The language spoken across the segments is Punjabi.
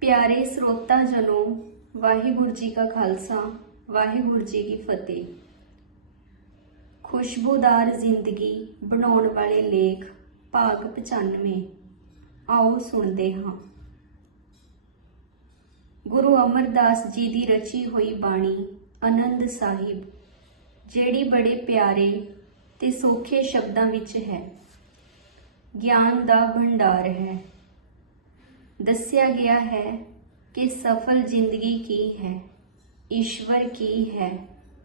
ਪਿਆਰੇ ਸਰੋਤਾ ਜਨੋ, ਵਾਹਿਗੁਰੂ ਜੀ ਕਾ ਖਾਲਸਾ, ਵਾਹਿਗੁਰੂ ਜੀ ਕੀ ਫਤਿਹ। ਖੁਸ਼ਬੂਦਾਰ ਜ਼ਿੰਦਗੀ ਬਣਾਉਣ ਵਾਲੇ ਲੇਖ, ਭਾਗ 95 ਆਓ ਸੁਣਦੇ ਹਾਂ। ਗੁਰੂ ਅਮਰਦਾਸ ਜੀ ਦੀ ਰਚੀ ਹੋਈ ਬਾਣੀ, ਆਨੰਦ ਸਾਹਿਬ, ਜਿਹੜੀ ਬੜੇ ਪਿਆਰੇ ਤੇ ਸੌਖੇ ਸ਼ਬਦਾਂ ਵਿੱਚ ਹੈ। ਗਿਆਨ ਦਾ ਭੰਡਾਰ ਹੈ। ਦੱਸਿਆ ਗਿਆ ਹੈ ਕਿ ਸਫਲ ਜ਼ਿੰਦਗੀ ਕੀ ਹੈ? ਈਸ਼ਵਰ ਕੀ ਹੈ?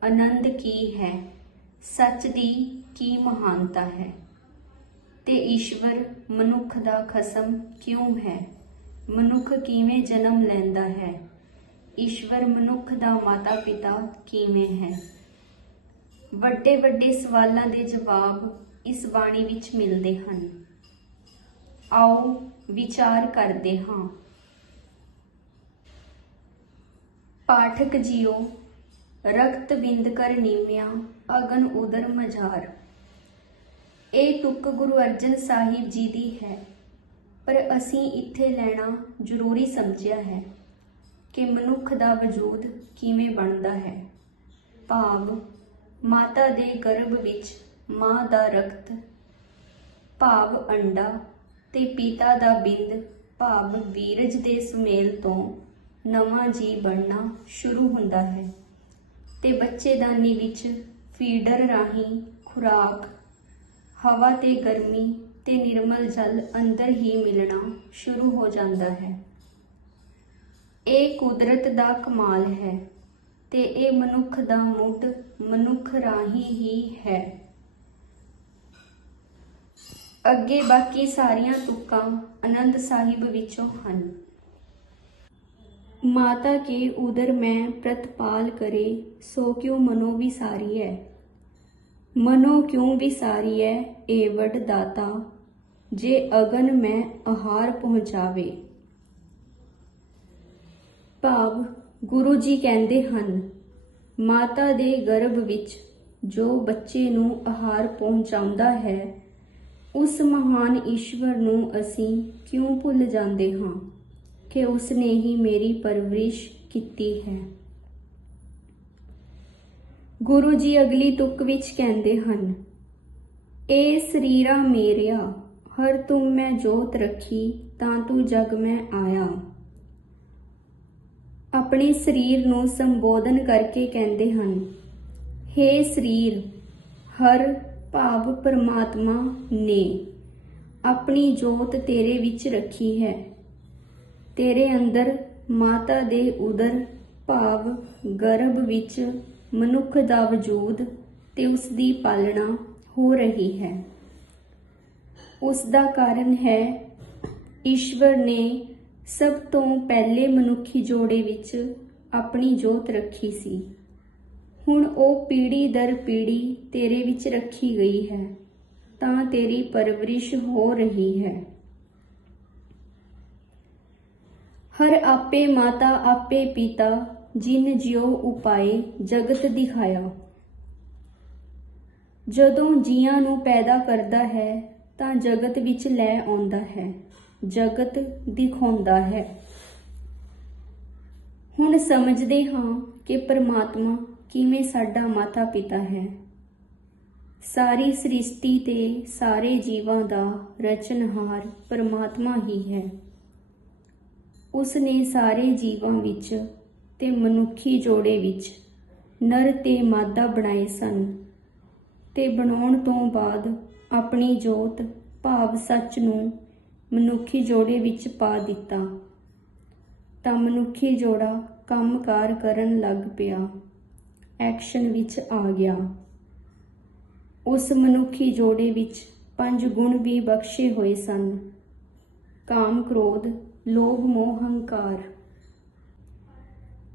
ਆਨੰਦ ਕੀ ਹੈ? ਸੱਚ ਦੀ ਕੀ ਮਹਾਨਤਾ ਹੈ? ਤੇ ਈਸ਼ਵਰ ਮਨੁੱਖ ਦਾ ਖਸਮ ਕਿਉਂ ਹੈ? ਮਨੁੱਖ ਕਿਵੇਂ ਜਨਮ ਲੈਂਦਾ ਹੈ? ਈਸ਼ਵਰ ਮਨੁੱਖ ਦਾ ਮਾਤਾ ਪਿਤਾ ਕਿਵੇਂ ਹੈ? ਵੱਡੇ ਵੱਡੇ ਸਵਾਲਾਂ ਦੇ ਜਵਾਬ ਇਸ ਬਾਣੀ ਵਿੱਚ ਮਿਲਦੇ ਹਨ। ਆਓ ਵਿਚਾਰ ਕਰਦੇ ਹਾਂ। ਪਾਠਕ ਜੀਓ, ਰਕਤ ਬਿੰਦ ਕਰ ਨੀਮਿਆ ਅਗਨ ਉਦਰ ਮਝਾਰ। ਇਹ ਤੁਕ ਗੁਰੂ ਅਰਜਨ ਸਾਹਿਬ ਜੀ ਦੀ ਹੈ, ਪਰ ਅਸੀਂ ਇੱਥੇ ਲੈਣਾ ਜ਼ਰੂਰੀ ਸਮਝਿਆ ਹੈ ਕਿ ਮਨੁੱਖ ਦਾ ਵਜੂਦ ਕਿਵੇਂ ਬਣਦਾ ਹੈ। ਭਾਵ, ਮਾਤਾ ਦੇ ਗਰਭ ਵਿੱਚ ਮਾਂ ਦਾ ਰਕਤ, ਭਾਵ ਅੰਡਾ ਤੇ ਪਿਤਾ ਦਾ ਬਿੰਦ ਭਾਵ ਵੀਰਜ ਦੇ ਸੁਮੇਲ ਤੋਂ ਨਵਾਂ ਜੀ ਬਣਨਾ ਸ਼ੁਰੂ ਹੁੰਦਾ ਹੈ ਤੇ ਬੱਚੇਦਾਨੀ ਵਿੱਚ ਫੀਡਰ ਰਾਹੀਂ ਖੁਰਾਕ, ਹਵਾ ਤੇ ਗਰਮੀ ਤੇ ਨਿਰਮਲ ਜਲ ਅੰਦਰ ਹੀ ਮਿਲਣਾ ਸ਼ੁਰੂ ਹੋ ਜਾਂਦਾ ਹੈ। ਇਹ ਕੁਦਰਤ ਦਾ ਕਮਾਲ ਹੈ ਤੇ ਇਹ ਮਨੁੱਖ ਦਾ ਮੁੱਢ ਮਨੁੱਖ ਰਾਹੀਂ ਹੀ ਹੈ। ਅੱਗੇ ਬਾਕੀ ਸਾਰੀਆਂ ਤੁਕਾਂ ਆਨੰਦ ਸਾਹਿਬ ਵਿੱਚੋਂ ਹਨ। ਮਾਤਾ ਕੇ ਉਦਰ ਮੈਂ ਪ੍ਰਤਪਾਲ ਕਰੇ, ਸੋ ਕਿਉ ਮਨੋ ਵਿਸਾਰੀਐ? ਮਨੋ ਕਿਉ ਵਿਸਾਰੀਐ ਏਵੜ ਦਾਤਾ, ਜੇ ਅਗਨ ਮੈਂ ਆਹਾਰ ਪਹੁੰਚਾਵੇ? ਭਾਵ ਗੁਰੂ ਜੀ ਕਹਿੰਦੇ ਹਨ, ਮਾਤਾ ਦੇ ਗਰਭ ਵਿੱਚ ਜੋ ਬੱਚੇ ਨੂੰ ਆਹਾਰ ਪਹੁੰਚਾਉਂਦਾ ਹੈ ਉਸ ਮਹਾਨ ਈਸ਼ਵਰ ਨੂੰ ਅਸੀਂ ਕਿਉਂ ਭੁੱਲ ਜਾਂਦੇ ਹਾਂ? ਕਿ ਉਸ ਨੇ ਹੀ ਮੇਰੀ ਪਰਵਰਿਸ਼ ਕੀਤੀ ਹੈ। ਗੁਰੂ ਜੀ ਅਗਲੀ ਤੁਕ ਵਿੱਚ ਕਹਿੰਦੇ ਹਨ, ਏ ਸਰੀਰਾ ਮੇਰਿਆ, ਹਰ ਤੁਮ ਮੈਂ ਜੋਤ ਰੱਖੀ, ਤਾਂ ਤੂੰ ਜਗ ਮੈਂ ਆਇਆ। ਆਪਣੇ ਸਰੀਰ ਨੂੰ ਸੰਬੋਧਨ ਕਰਕੇ ਕਹਿੰਦੇ ਹਨ हे ਸਰੀਰ, ਹਰ ਭਾਵ ਪਰਮਾਤਮਾ ਨੇ ਆਪਣੀ ਜੋਤ ਤੇਰੇ ਵਿੱਚ ਰੱਖੀ ਹੈ। ਤੇਰੇ ਅੰਦਰ ਮਾਤਾ ਦੇ ਉਦਰ ਭਾਵ ਗਰਭ ਵਿੱਚ ਮਨੁੱਖ ਦਾ ਵਜੂਦ ਤੇ ਉਸ ਦੀ ਪਾਲਣਾ ਹੋ ਰਹੀ ਹੈ। ਉਸ ਦਾ ਕਾਰਨ ਹੈ, ਈਸ਼ਵਰ ਨੇ ਸਭ ਤੋਂ ਪਹਿਲੇ ਮਨੁੱਖੀ ਜੋੜੇ ਵਿੱਚ ਆਪਣੀ ਜੋਤ ਰੱਖੀ ਸੀ। ਹੁਣ ਉਹ ਪੀੜੀ ਦਰ ਪੀੜੀ ਤੇਰੇ ਵਿੱਚ ਰੱਖੀ ਗਈ ਹੈ, ਤਾਂ ਤੇਰੀ ਪਰਵਰਿਸ਼ ਹੋ ਰਹੀ ਹੈ। ਹਰ ਆਪੇ ਮਾਤਾ ਆਪੇ ਪਿਤਾ, ਜਿਨ ਜਿਉ ਉਪਾਏ ਜਗਤ ਦਿਖਾਇਆ। ਜਦੋਂ ਜੀਆਂ ਨੂੰ ਪੈਦਾ ਕਰਦਾ ਹੈ, ਤਾਂ ਜਗਤ ਵਿੱਚ ਲੈ ਆਉਂਦਾ ਹੈ, ਜਗਤ ਦਿਖਾਉਂਦਾ ਹੈ। ਹੁਣ ਸਮਝਦੇ ਹਾਂ ਕਿ ਪਰਮਾਤਮਾ ਕਿਵੇਂ ਸਾਡਾ ਮਾਤਾ ਪਿਤਾ ਹੈ? ਸਾਰੀ ਸ੍ਰਿਸ਼ਟੀ ਤੇ ਸਾਰੇ ਜੀਵਾਂ ਦਾ ਰਚਨਹਾਰ ਪਰਮਾਤਮਾ ਹੀ ਹੈ। ਉਸ ਨੇ ਸਾਰੇ ਜੀਵਾਂ ਵਿੱਚ ਤੇ ਮਨੁੱਖੀ ਜੋੜੇ ਵਿੱਚ ਨਰ ਤੇ ਮਾਦਾ ਬਣਾਏ ਸਨ ਤੇ ਬਣਾਉਣ ਤੋਂ ਬਾਅਦ ਆਪਣੀ ਜੋਤ ਭਾਵ ਸੱਚ ਨੂੰ ਮਨੁੱਖੀ ਜੋੜੇ ਵਿੱਚ ਪਾ ਦਿੱਤਾ। ਤਾਂ ਮਨੁੱਖੀ ਜੋੜਾ ਕੰਮਕਾਰ ਕਰਨ ਲੱਗ ਪਿਆ। ਐਕਸ਼ਨ ਵਿੱਚ ਆ ਗਿਆ। ਉਸ ਮਨੁੱਖੀ ਜੋੜੇ ਵਿੱਚ ਪੰਜ ਗੁਣ ਵੀ ਬਖਸ਼ੇ ਹੋਏ ਸਨ। ਕਾਮ, ਕ੍ਰੋਧ, ਲੋਭ, ਮੋਹ, ਹੰਕਾਰ।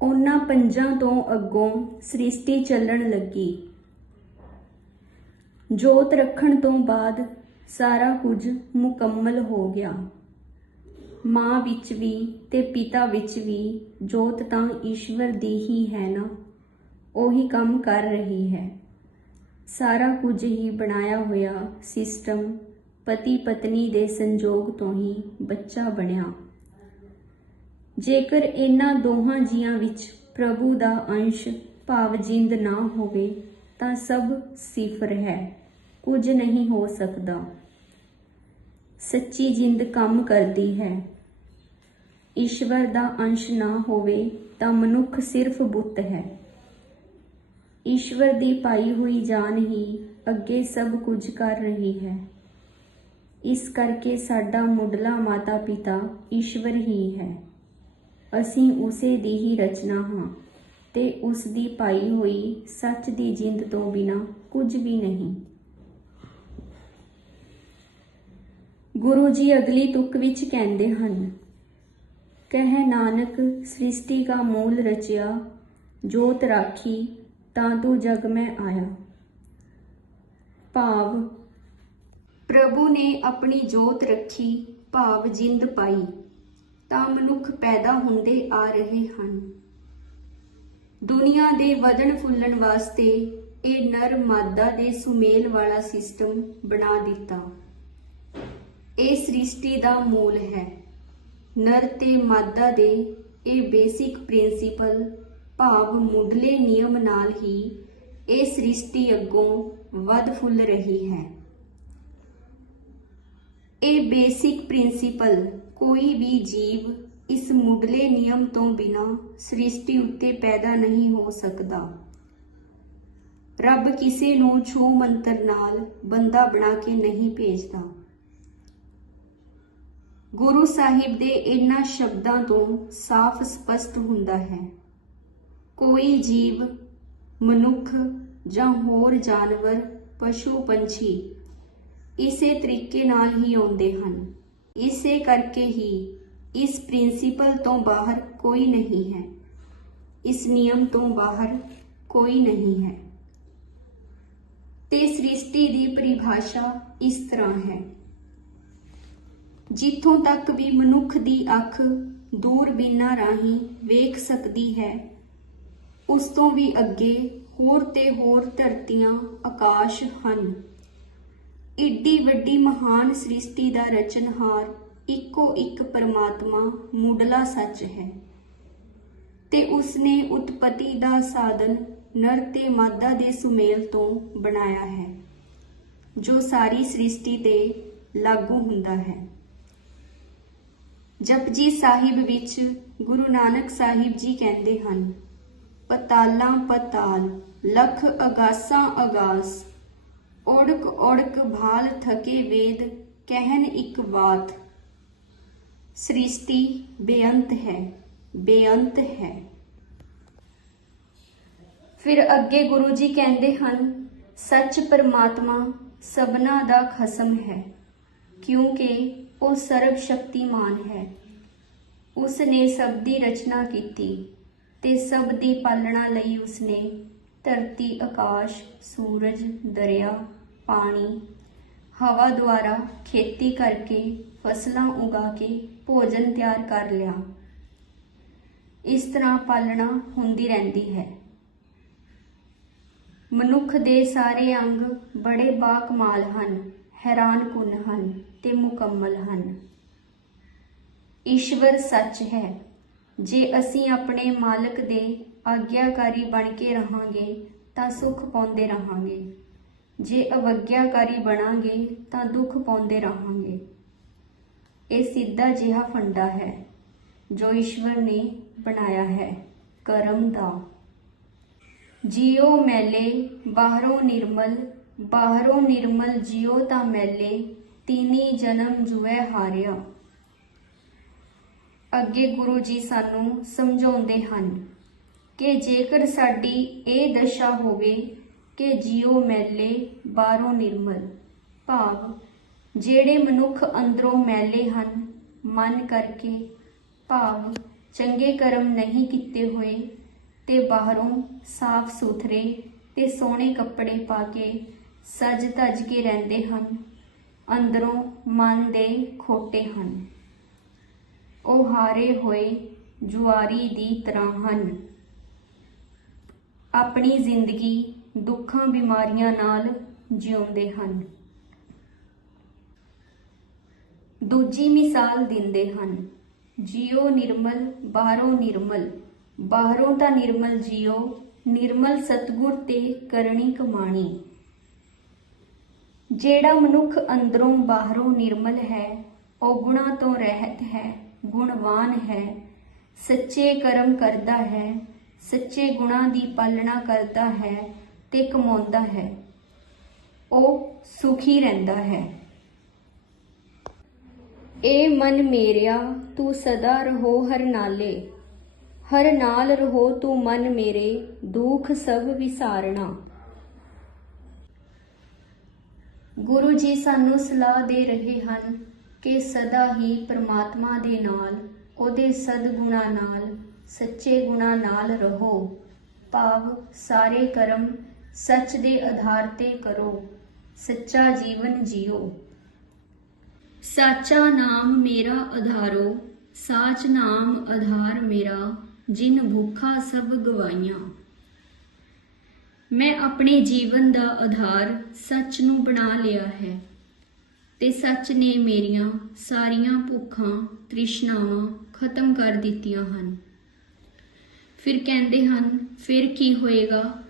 ਉਹਨਾਂ ਪੰਜਾਂ ਤੋਂ ਅੱਗੋਂ ਸ੍ਰਿਸ਼ਟੀ ਚੱਲਣ ਲੱਗੀ। ਜੋਤ ਰੱਖਣ ਤੋਂ ਬਾਅਦ ਸਾਰਾ ਕੁਝ ਮੁਕੰਮਲ ਹੋ ਗਿਆ। ਮਾਂ ਵਿੱਚ ਵੀ ਤੇ ਪਿਤਾ ਵਿੱਚ ਵੀ ਜੋਤ ਤਾਂ ਈਸ਼ਵਰ ਦੀ ਹੀ ਹੈ ਨਾ? ਉਹੀ ਕੰਮ ਕਰ ਰਹੀ ਹੈ। ਸਾਰਾ ਕੁਝ ਹੀ ਬਣਾਇਆ ਹੋਇਆ ਸਿਸਟਮ ਪਤੀ ਪਤਨੀ ਦੇ ਸੰਜੋਗ ਤੋਂ ਹੀ ਬੱਚਾ ਬਣਿਆ। ਜੇਕਰ ਇਹਨਾਂ ਦੋਹਾਂ ਜੀਆਂ ਵਿੱਚ ਪ੍ਰਭੂ ਦਾ ਅੰਸ਼ ਭਾਵ ਜਿੰਦ ਨਾ ਹੋਵੇ, ਤਾਂ ਸਭ ਸਿਫਰ ਹੈ। ਕੁਝ ਨਹੀਂ ਹੋ ਸਕਦਾ। ਸੱਚੀ ਜਿੰਦ ਕੰਮ ਕਰਦੀ ਹੈ। ਈਸ਼ਵਰ ਦਾ ਅੰਸ਼ ਨਾ ਹੋਵੇ, ਤਾਂ ਮਨੁੱਖ ਸਿਰਫ ਬੁੱਤ ਹੈ। ਈਸ਼ਵਰ ਦੀ ਪਾਈ ਹੋਈ ਜਾਨ ਹੀ ਅੱਗੇ ਸਭ ਕੁਝ ਕਰ ਰਹੀ ਹੈ। ਇਸ ਕਰਕੇ ਸਾਡਾ ਮੁੱਢਲਾ ਮਾਤਾ ਪਿਤਾ ਈਸ਼ਵਰ ਹੀ ਹੈ। ਅਸੀਂ ਉਸੇ ਦੀ ਹੀ ਰਚਨਾ ਹਾਂ ਤੇ ਉਸ ਦੀ ਪਾਈ ਹੋਈ ਸੱਚ ਦੀ ਜਿੰਦ ਤੋਂ ਬਿਨਾ ਕੁਝ ਵੀ ਨਹੀਂ। ਗੁਰੂ ਜੀ ਅਗਲੀ ਤੁਕ ਵਿੱਚ ਕਹਿੰਦੇ ਹਨ, ਕਹਿ ਨਾਨਕ, ਸ੍ਰਿਸ਼ਟੀ ਕਾ ਮੂਲ ਰਚਿਆ, ਜੋਤ ਰਾਖੀ ਤਾਂ ਤੂੰ ਜਗ ਮੈਂ ਆਇਆ। ਭਾਵ, ਪ੍ਰਭੂ ਨੇ ਆਪਣੀ ਜੋਤ ਰੱਖੀ, ਭਾਵ ਜਿੰਦ ਪਾਈ, ਤਾਂ ਮਨੁੱਖ ਪੈਦਾ ਹੁੰਦੇ ਆ ਰਹੇ ਹਨ। ਦੁਨੀਆ ਦੇ ਵਧਣ ਫੁੱਲਣ ਵਾਸਤੇ ਇਹ ਨਰ ਮਾਦਾ ਦੇ ਸੁਮੇਲ ਵਾਲਾ ਸਿਸਟਮ ਬਣਾ ਦਿੱਤਾ। ਇਹ ਸ੍ਰਿਸ਼ਟੀ ਦਾ ਮੂਲ ਹੈ। ਨਰ ਤੇ ਮਾਦਾ ਦੇ ਇਹ ਬੇਸਿਕ ਪ੍ਰਿੰਸੀਪਲ ਭਾਵ ਮੁੱਢਲੇ ਨਿਯਮ ਨਾਲ ਹੀ ਇਹ ਸ੍ਰਿਸ਼ਟੀ ਅੱਗੋਂ ਵੱਧ ਫੁੱਲ ਰਹੀ ਹੈ। ਇਹ ਬੇਸਿਕ ਪ੍ਰਿੰਸੀਪਲ ਕੋਈ ਵੀ ਜੀਵ ਇਸ ਮੁੱਢਲੇ ਨਿਯਮ ਤੋਂ ਬਿਨਾ ਸ੍ਰਿਸ਼ਟੀ ਉੱਤੇ ਪੈਦਾ ਨਹੀਂ ਹੋ ਸਕਦਾ। ਰੱਬ ਕਿਸੇ ਨੂੰ ਛੂ ਮੰਤਰ ਨਾਲ ਬੰਦਾ ਬਣਾ ਕੇ ਨਹੀਂ ਭੇਜਦਾ। ਗੁਰੂ ਸਾਹਿਬ ਦੇ ਇਹਨਾਂ ਸ਼ਬਦਾਂ ਤੋਂ ਸਾਫ਼ ਸਪਸ਼ਟ ਹੁੰਦਾ ਹੈ। ਕੋਈ ਜੀਵ, ਮਨੁੱਖ ਜਾਂ ਹੋਰ ਜਾਨਵਰ, ਪਸ਼ੂ, ਪੰਛੀ ਇਸੇ ਤਰੀਕੇ ਨਾਲ ਹੀ ਆਉਂਦੇ ਹਨ। ਇਸੇ ਕਰਕੇ ਹੀ ਇਸ ਪ੍ਰਿੰਸੀਪਲ ਤੋਂ ਬਾਹਰ ਕੋਈ ਨਹੀਂ ਹੈ। ਇਸ ਨਿਯਮ ਤੋਂ ਬਾਹਰ ਕੋਈ ਨਹੀਂ ਹੈ। ਤੇ ਸ੍ਰਿਸ਼ਟੀ ਦੀ ਪਰਿਭਾਸ਼ਾ ਇਸ ਤਰ੍ਹਾਂ ਹੈ। ਜਿੱਥੋਂ ਤੱਕ ਵੀ ਮਨੁੱਖ ਦੀ ਅੱਖ ਦੂਰਬੀਨਾਂ ਰਾਹੀਂ ਵੇਖ ਸਕਦੀ ਹੈ ਉਸ ਤੋਂ ਵੀ ਅੱਗੇ ਹੋਰ ਤੇ ਹੋਰ ਧਰਤੀਆਂ ਆਕਾਸ਼ ਹਨ। ਏਡੀ ਵੱਡੀ ਮਹਾਨ ਸ੍ਰਿਸ਼ਟੀ ਦਾ ਰਚਨਹਾਰ ਇੱਕੋ ਇੱਕ ਪਰਮਾਤਮਾ ਮੁੱਢਲਾ ਸੱਚ ਹੈ। ਤੇ ਉਸਨੇ ਉਤਪਤੀ ਦਾ ਸਾਧਨ ਨਰ ਤੇ ਮਾਦਾ ਦੇ ਸੁਮੇਲ ਤੋਂ ਬਣਾਇਆ ਹੈ, ਜੋ ਸਾਰੀ ਸ੍ਰਿਸ਼ਟੀ ਤੇ ਲਾਗੂ ਹੁੰਦਾ ਹੈ। ਜਪਜੀ ਸਾਹਿਬ ਵਿੱਚ ਗੁਰੂ ਨਾਨਕ ਸਾਹਿਬ ਜੀ ਕਹਿੰਦੇ ਹਨ ਪਤਾਲਾਂ ਪਤਾਲ, ਲਖ ਅਗਾਸਾਂ ਅਗਾਸ। ਓੜਕ ਓੜਕ ਭਾਲ ਥਕੇ ਵੇਦ ਕਹਿਨ ਇੱਕ ਬਾਤ। ਸ੍ਰਿਸ਼ਟੀ ਬੇਅੰਤ ਹੈ ਬੇਅੰਤ ਹੈ। ਫਿਰ ਅੱਗੇ ਗੁਰੂ ਜੀ ਕਹਿੰਦੇ ਹਨ, ਸੱਚ ਪਰਮਾਤਮਾ ਸਭਨਾ ਦਾ ਖਸਮ ਹੈ, ਕਿਉਂਕਿ ਉਹ ਸਰਬ ਸ਼ਕਤੀਮਾਨ ਹੈ। ਉਸ ਨੇ ਸਭ ਦੀ ਰਚਨਾ ਕੀਤੀ। ਤੇ ਸਭ ਦੀ ਪਾਲਣਾ ਲਈ ਉਸਨੇ ਧਰਤੀ, ਆਕਾਸ਼, ਸੂਰਜ, ਦਰਿਆ, ਪਾਣੀ, ਹਵਾ ਦੁਆਰਾ ਖੇਤੀ ਕਰਕੇ ਫਸਲਾਂ ਉਗਾ ਕੇ ਭੋਜਨ ਤਿਆਰ ਕਰ ਲਿਆ। ਇਸ ਤਰ੍ਹਾਂ ਪਾਲਣਾ ਹੁੰਦੀ ਰਹਿੰਦੀ ਹੈ। ਮਨੁੱਖ ਦੇ ਸਾਰੇ ਅੰਗ ਬੜੇ ਬਾਕਮਾਲ ਹਨ ਹੈਰਾਨਕੁਨ ਹਨ ਤੇ ਮੁਕੰਮਲ ਹਨ। ਈਸ਼ਵਰ ਸੱਚ ਹੈ। ਜੇ ਅਸੀਂ ਆਪਣੇ ਮਾਲਕ ਦੇ ਆਗਿਆਕਾਰੀ ਬਣ ਕੇ ਰਹਾਂਗੇ, ਤਾਂ ਸੁੱਖ ਪਾਉਂਦੇ ਰਹਾਂਗੇ। ਜੇ ਅਵਗਿਆਕਾਰੀ ਬਣਾਂਗੇ, ਤਾਂ ਦੁੱਖ ਪਾਉਂਦੇ ਰਹਾਂਗੇ। ਇਹ ਸਿੱਧਾ ਜਿਹਾ ਫੰਡਾ ਹੈ, ਜੋ ਈਸ਼ਵਰ ਨੇ ਬਣਾਇਆ ਹੈ, ਕਰਮ ਦਾ। ਜੀਉ ਮੈਲੇ, ਬਾਹਰੋਂ ਨਿਰਮਲ ਬਾਹਰੋਂ ਨਿਰਮਲ ਜਿਉ ਤਾਂ ਮੈਲੇ, ਤੀਨੀ ਜਨਮ ਜੁਐ ਹਾਰਿਆ। ਅੱਗੇ ਗੁਰੂ ਜੀ ਸਾਨੂੰ ਸਮਝਾਉਂਦੇ ਹਨ ਕਿ ਜੇਕਰ ਸਾਡੀ ਇਹ ਦਸ਼ਾ ਹੋਵੇ ਕਿ ਜੀਉ ਮੈਲੇ ਬਾਹਰੋਂ ਨਿਰਮਲ, ਭਾਵ ਜਿਹੜੇ ਮਨੁੱਖ ਅੰਦਰੋਂ ਮੈਲੇ ਹਨ, ਮਨ ਕਰਕੇ, ਭਾਵ ਚੰਗੇ ਕਰਮ ਨਹੀਂ ਕੀਤੇ ਹੋਏ ਤੇ ਬਾਹਰੋਂ ਸਾਫ਼ ਸੁਥਰੇ ਤੇ ਸੋਹਣੇ ਕੱਪੜੇ ਪਾ ਕੇ ਸਜ ਧਜ ਕੇ ਰਹਿੰਦੇ ਹਨ, ਅੰਦਰੋਂ ਮਨ ਦੇ ਖੋਟੇ ਹਨ। ਉਹ ਹਾਰੇ ਹੋਏ ਜੁਆਰੀ ਦੀ ਤਰ੍ਹਾਂ ਹਨ। ਆਪਣੀ ਜ਼ਿੰਦਗੀ ਦੁੱਖਾਂ, ਬਿਮਾਰੀਆਂ ਨਾਲ ਜਿਉਂਦੇ ਹਨ। ਦੂਜੀ ਮਿਸਾਲ ਦਿੰਦੇ ਹਨ ਜਿਉ ਨਿਰਮਲ, ਬਾਹਰੋਂ ਨਿਰਮਲ। ਬਾਹਰੋਂ ਤਾਂ ਨਿਰਮਲ ਜਿਉ ਨਿਰਮਲ ਸਤਗੁਰ ਤੇ ਕਰਨੀ ਕਮਾਣੀ। ਜਿਹੜਾ ਮਨੁੱਖ ਅੰਦਰੋਂ ਬਾਹਰੋਂ ਨਿਰਮਲ ਹੈ, ਉਹ ਗੁਣਾ ਤੋਂ ਰਹਿਤ ਹੈ। ਗੁਣਵਾਨ ਹੈ, ਸੱਚੇ ਕਰਮ ਕਰਦਾ ਹੈ, ਸੱਚੇ ਗੁਣਾਂ ਦੀ ਪਾਲਣਾ ਕਰਦਾ ਹੈ ਤੇ ਕਮਾਉਂਦਾ ਹੈ। ਉਹ ਸੁਖੀ ਰਹਿੰਦਾ ਹੈ। ਏ ਮਨ ਮੇਰਿਆ, ਤੂੰ ਸਦਾ ਰਹੋ ਹਰ ਨਾਲੇ। ਹਰ ਨਾਲ ਰਹੋ ਤੂੰ ਮਨ ਮੇਰੇ, ਦੁੱਖ ਸਭ ਵਿਸਾਰਣਾ। ਗੁਰੂ ਜੀ ਸਾਨੂੰ ਸਲਾਹ ਦੇ ਰਹੇ ਹਨ ਕਿ ਸਦਾ ਹੀ ਪ੍ਰਮਾਤਮਾ ਦੇ ਨਾਲ, ਉਹਦੇ ਸਦਗੁਣਾ ਨਾਲ, ਸੱਚੇ ਗੁਣਾ ਨਾਲ ਰਹੋ। ਭਾਵ ਸਾਰੇ ਕਰਮ ਸੱਚ ਦੇ ਆਧਾਰ ਤੇ ਕਰੋ। ਸੱਚਾ ਜੀਵਨ ਜੀਓ। ਸਾਚਾ ਨਾਮ ਮੇਰਾ ਆਧਾਰੋ ਸਾਚ ਨਾਮ ਆਧਾਰ ਮੇਰਾ, ਜਿਨ ਭੁੱਖਾ ਸਭ ਗਵਾਈਆਂ। ਮੈਂ ਆਪਣੇ ਜੀਵਨ ਦਾ ਆਧਾਰ ਸੱਚ ਨੂੰ ਬਣਾ ਲਿਆ ਹੈ। ਤੇ ਸੱਚ ਨੇ ਮੇਰੀਆਂ ਸਾਰੀਆਂ ਭੁੱਖਾਂ ਤ੍ਰਿਸ਼ਨਾਵਾਂ ਖਤਮ ਕਰ ਦਿੱਤੀਆਂ ਹਨ। ਫਿਰ ਕਹਿੰਦੇ ਹਨ, ਫਿਰ ਕੀ ਹੋਏਗਾ?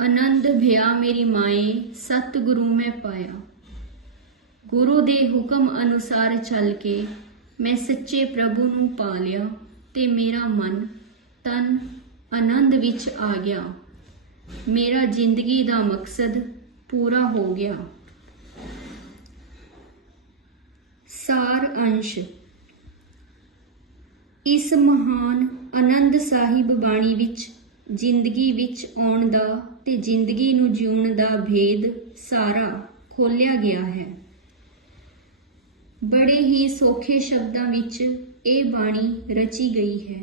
ਆਨੰਦ ਭਿਆ ਮੇਰੀ ਮਾਏ, ਸਤਿਗੁਰੂ ਮੈਂ ਪਾਇਆ। ਗੁਰੂ ਦੇ ਹੁਕਮ ਅਨੁਸਾਰ ਚੱਲ ਕੇ ਮੈਂ ਸੱਚੇ ਪ੍ਰਭੂ ਨੂੰ ਪਾ ਲਿਆ ਤੇ ਮੇਰਾ ਮਨ ਤਨ ਆਨੰਦ ਵਿੱਚ ਆ ਗਿਆ। ਮੇਰਾ ਜ਼ਿੰਦਗੀ ਦਾ ਮਕਸਦ ਪੂਰਾ ਹੋ ਗਿਆ। ਸਾਰ ਅੰਸ਼। ਇਸ ਮਹਾਨ ਆਨੰਦ ਸਾਹਿਬ ਬਾਣੀ ਵਿੱਚ ਜ਼ਿੰਦਗੀ ਵਿੱਚ ਆਉਣ ਦਾ ਤੇ ਜ਼ਿੰਦਗੀ ਨੂੰ ਜਿਉਣ ਦਾ ਭੇਦ ਸਾਰਾ ਖੋਲਿਆ ਗਿਆ ਹੈ। ਬੜੇ ਹੀ ਸੌਖੇ ਸ਼ਬਦਾਂ ਵਿੱਚ ਇਹ ਬਾਣੀ ਰਚੀ ਗਈ ਹੈ।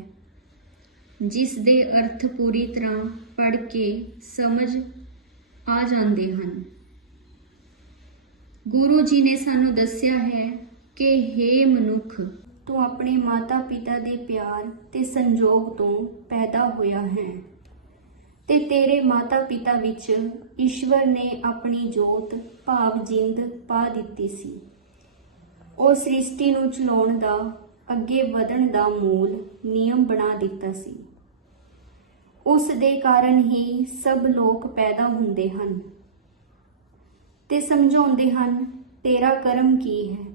ਜਿਸ ਦੇ ਅਰਥ ਪੂਰੀ ਤਰ੍ਹਾਂ ਪੜ੍ਹ ਕੇ ਸਮਝ ਆ ਜਾਂਦੇ ਹਨ। ਗੁਰੂ ਜੀ ਨੇ ਸਾਨੂੰ ਦੱਸਿਆ ਹੈ ਕਿ हे ਮਨੁੱਖ, ਤੂੰ ਆਪਣੇ ਮਾਤਾ-ਪਿਤਾ ਦੇ ਪਿਆਰ ਤੇ ਸੰਜੋਗ ਤੋਂ ਪੈਦਾ ਹੋਇਆ ਹੈ ਤੇ ਤੇਰੇ ਮਾਤਾ-ਪਿਤਾ ਵਿੱਚ ਈਸ਼ਵਰ ਨੇ ਆਪਣੀ ਜੋਤ ਭਾਵ ਜਿੰਦ ਪਾ ਦਿੱਤੀ ਸੀ। ਉਹ ਸ੍ਰਿਸ਼ਟੀ ਨੂੰ ਚਲਾਉਣ ਦਾ, ਅੱਗੇ ਵਧਣ ਦਾ ਮੂਲ ਨਿਯਮ ਬਣਾ ਦਿੱਤਾ ਸੀ। ਉਸ ਦੇ ਕਾਰਨ ਹੀ ਸਭ ਲੋਕ ਪੈਦਾ ਹੁੰਦੇ ਹਨ ਤੇ ਸਮਝਾਉਂਦੇ ਹਨ, ਤੇਰਾ ਕਰਮ ਕੀ ਹੈ?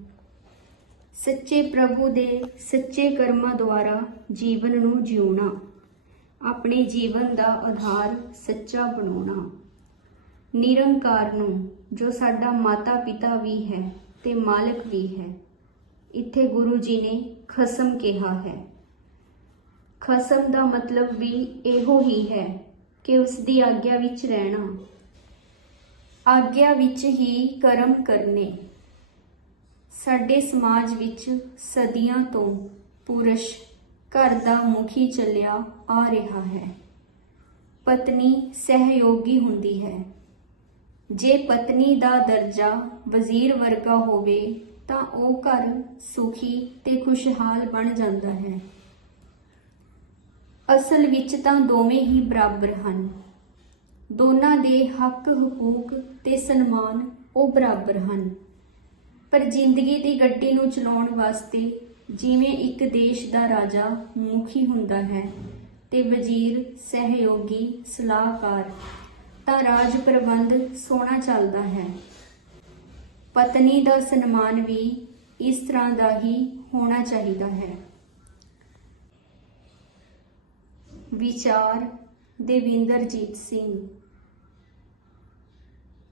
ਸੱਚੇ ਪ੍ਰਭੂ ਦੇ ਸੱਚੇ ਕਰਮਾਂ ਦੁਆਰਾ ਜੀਵਨ ਨੂੰ ਜਿਉਣਾ। ਆਪਣੇ ਜੀਵਨ ਦਾ ਆਧਾਰ ਸੱਚਾ ਬਣਾਉਣਾ। ਨਿਰੰਕਾਰ ਨੂੰ, ਜੋ ਸਾਡਾ ਮਾਤਾ ਪਿਤਾ ਵੀ ਹੈ ਤੇ ਮਾਲਕ ਵੀ ਹੈ, ਇੱਥੇ ਗੁਰੂ ਜੀ ਨੇ ਖਸਮ ਕਿਹਾ ਹੈ। ਖਸਮ ਦਾ ਮਤਲਬ ਵੀ ਇਹੋ ਹੀ ਹੈ ਕਿ ਉਸ ਦੀ ਆਗਿਆ ਵਿੱਚ ਰਹਿਣਾ। ਆਗਿਆ ਵਿੱਚ ਹੀ ਕਰਮ ਕਰਨੇ। ਸਾਡੇ ਸਮਾਜ ਵਿੱਚ ਸਦੀਆਂ ਤੋਂ ਪੁਰਸ਼ ਘਰ ਦਾ ਮੁਖੀ ਚੱਲਿਆ ਆ ਰਿਹਾ ਹੈ। ਪਤਨੀ ਸਹਿਯੋਗੀ ਹੁੰਦੀ ਹੈ। ਜੇ ਪਤਨੀ ਦਾ ਦਰਜਾ ਵਜ਼ੀਰ ਵਰਗਾ ਹੋਵੇ ਤਾਂ ਉਹ ਘਰ ਸੁਖੀ ਤੇ ਖੁਸ਼ਹਾਲ ਬਣ ਜਾਂਦਾ ਹੈ। ਅਸਲ ਵਿੱਚ ਤਾਂ ਦੋਵੇਂ ਹੀ ਬਰਾਬਰ ਹਨ। ਦੋਨਾਂ ਦੇ ਹੱਕ ਹਕੂਕ ਤੇ ਸਨਮਾਨ ਉਹ ਬਰਾਬਰ ਹਨ। ਪਰ ਜ਼ਿੰਦਗੀ ਦੀ ਗੱਡੀ ਨੂੰ ਚਲਾਉਣ ਵਾਸਤੇ ਜਿਵੇਂ ਇੱਕ ਦੇਸ਼ ਦਾ ਰਾਜਾ ਮੁਖੀ ਹੁੰਦਾ ਹੈ ਤੇ ਵਜ਼ੀਰ, ਸਹਿਯੋਗੀ, ਸਲਾਹਕਾਰ, ਤਾਂ ਰਾਜ ਪ੍ਰਬੰਧ ਸੋਹਣਾ ਚੱਲਦਾ ਹੈ। ਪਤਨੀ ਦਾ ਸਨਮਾਨ ਵੀ ਇਸ ਤਰ੍ਹਾਂ ਦਾ ਹੀ ਹੋਣਾ ਚਾਹੀਦਾ ਹੈ। ਵਿਚਾਰ ਦੇਵਿੰਦਰਜੀਤ ਸਿੰਘ